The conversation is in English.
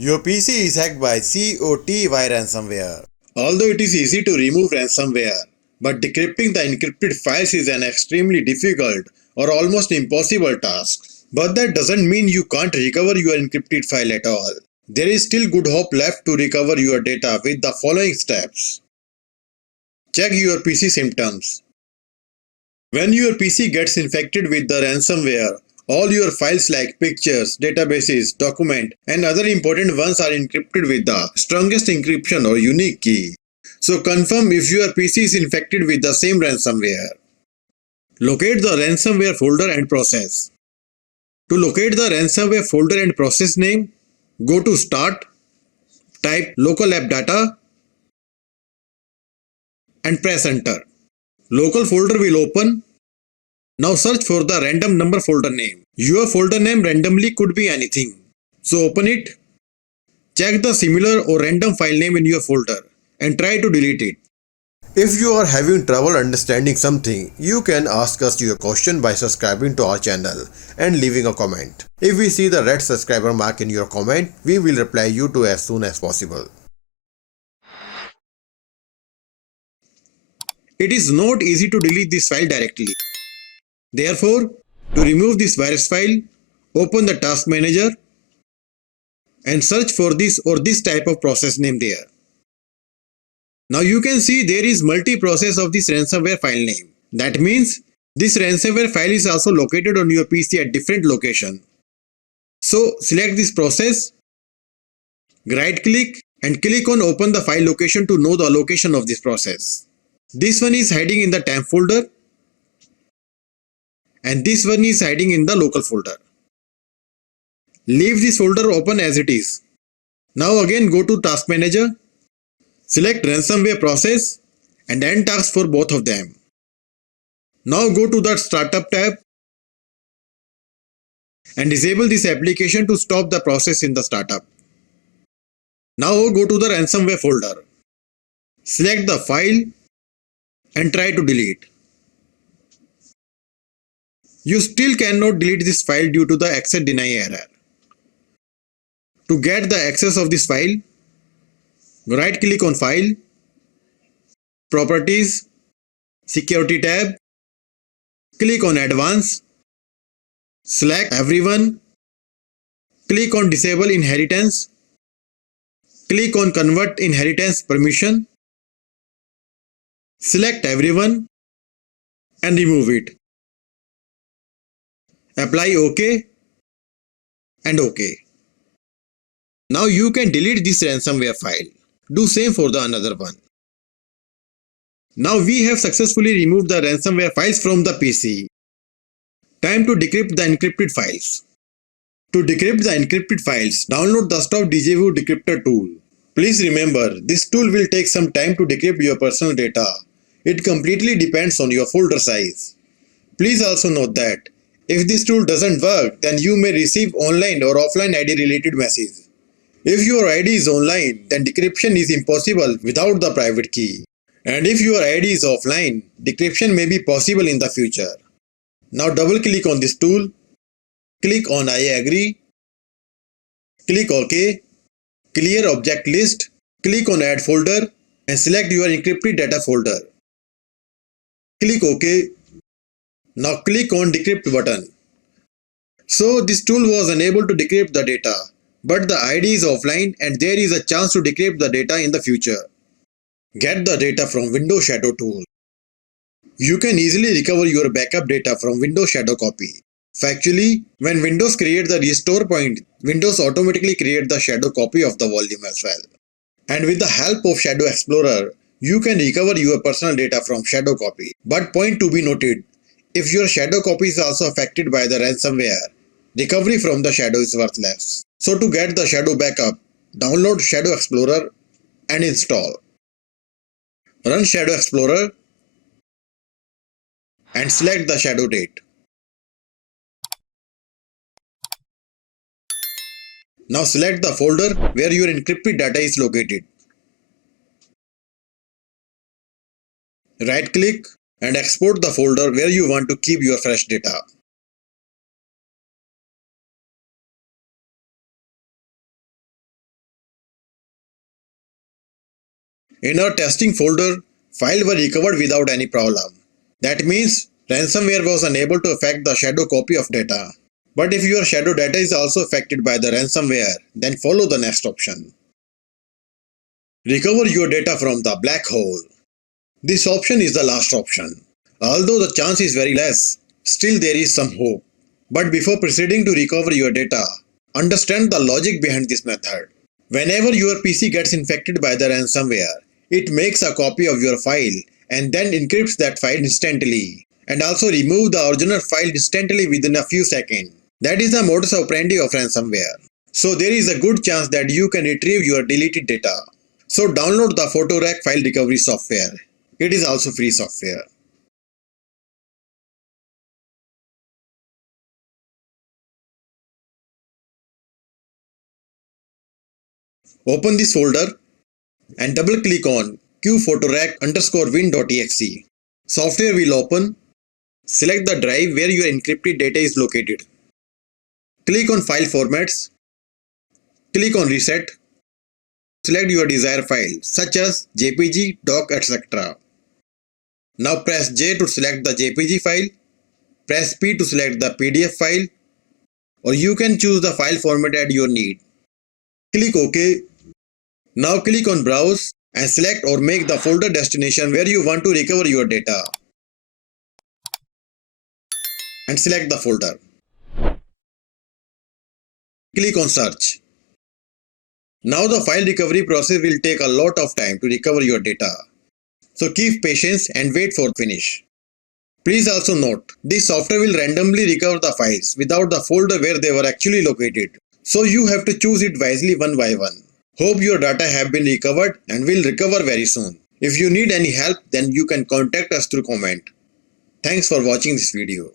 Your PC is hacked by Coty ransomware. Although it is easy to remove ransomware, but decrypting the encrypted files is an extremely difficult or almost impossible task. But that doesn't mean you can't recover your encrypted file at all. There is still good hope left to recover your data with the following steps. Check your PC symptoms. When your PC gets infected with the ransomware, all your files like pictures, databases, documents, and other important ones are encrypted with the strongest encryption or unique key. So confirm if your PC is infected with the same ransomware. Locate the ransomware folder and process. To locate the ransomware folder and process name, go to Start, type local app data, and press enter. Local folder will open. Now search for the random number folder name. Your folder name randomly could be anything. So open it. Check the similar or random file name in your folder and try to delete it. If you are having trouble understanding something, you can ask us your question by subscribing to our channel and leaving a comment. If we see the red subscriber mark in your comment, we will reply you to as soon as possible. It is not easy to delete this file directly. Therefore, to remove this virus file, open the task manager and search for this or this type of process name there. Now you can see there is multi-process of this ransomware file name. That means this ransomware file is also located on your PC at different location. So select this process, right click and click on open the file location to know the location of this process. This one is hiding in the temp folder and this one is hiding in the local folder. Leave this folder open as it is. Now again go to task manager, select ransomware process and end task for both of them. Now go to the startup tab and disable this application to stop the process in the startup. Now go to the ransomware folder. Select the file and try to delete. You still cannot delete this file due to the access deny error. To get the access of this file, right click on File, Properties, Security tab, click on Advanced, select Everyone, click on Disable Inheritance, click on Convert Inheritance Permission, select Everyone and remove it. Apply OK and OK. Now you can delete this ransomware file. Do same for the another one. Now we have successfully removed the ransomware files from the PC. Time to decrypt the encrypted files. To decrypt the encrypted files, download the Stop Deja-Vu Decryptor tool. Please remember, this tool will take some time to decrypt your personal data. It completely depends on your folder size. Please also note that if this tool doesn't work, then you may receive online or offline ID related message. If your ID is online, then decryption is impossible without the private key. And if your ID is offline, decryption may be possible in the future. Now double click on this tool, click on I agree, click OK, clear object list, click on add folder and select your encrypted data folder. Click OK. Now click on decrypt button. So this tool was unable to decrypt the data, but the ID is offline and there is a chance to decrypt the data in the future. Get the data from Windows Shadow tool. You can easily recover your backup data from Windows Shadow copy. Factually, when Windows creates the restore point, Windows automatically creates the shadow copy of the volume as well. And with the help of Shadow Explorer, you can recover your personal data from shadow copy. But point to be noted, if your shadow copy is also affected by the ransomware, recovery from the shadow is worthless. So to get the shadow backup, download Shadow Explorer and install. Run Shadow Explorer and select the shadow date. Now select the folder where your encrypted data is located. Right click and export the folder where you want to keep your fresh data. In our testing folder, files were recovered without any problem. That means ransomware was unable to affect the shadow copy of data. But if your shadow data is also affected by the ransomware, then follow the next option. Recover your data from the black hole. This option is the last option. Although the chance is very less, still there is some hope. But before proceeding to recover your data, understand the logic behind this method. Whenever your PC gets infected by the ransomware, it makes a copy of your file and then encrypts that file instantly, and also remove the original file instantly within a few seconds. That is the modus operandi of ransomware. So there is a good chance that you can retrieve your deleted data. So download the PhotoRec file recovery software. It is also free software. Open this folder and double click on qphotorec_win.exe. Software will open. Select the drive where your encrypted data is located. Click on File Formats. Click on Reset. Select your desired file such as JPG, doc, etc. Now press J to select the JPG file. Press P to select the PDF file, or you can choose the file format at your need. Click OK. Now click on Browse and select or make the folder destination where you want to recover your data. And select the folder. Click on Search. Now the file recovery process will take a lot of time to recover your data. So keep patience and wait for finish. Please also note, this software will randomly recover the files without the folder where they were actually located. So you have to choose it wisely one by one. Hope your data have been recovered and will recover very soon. If you need any help, then you can contact us through comment. Thanks for watching this video.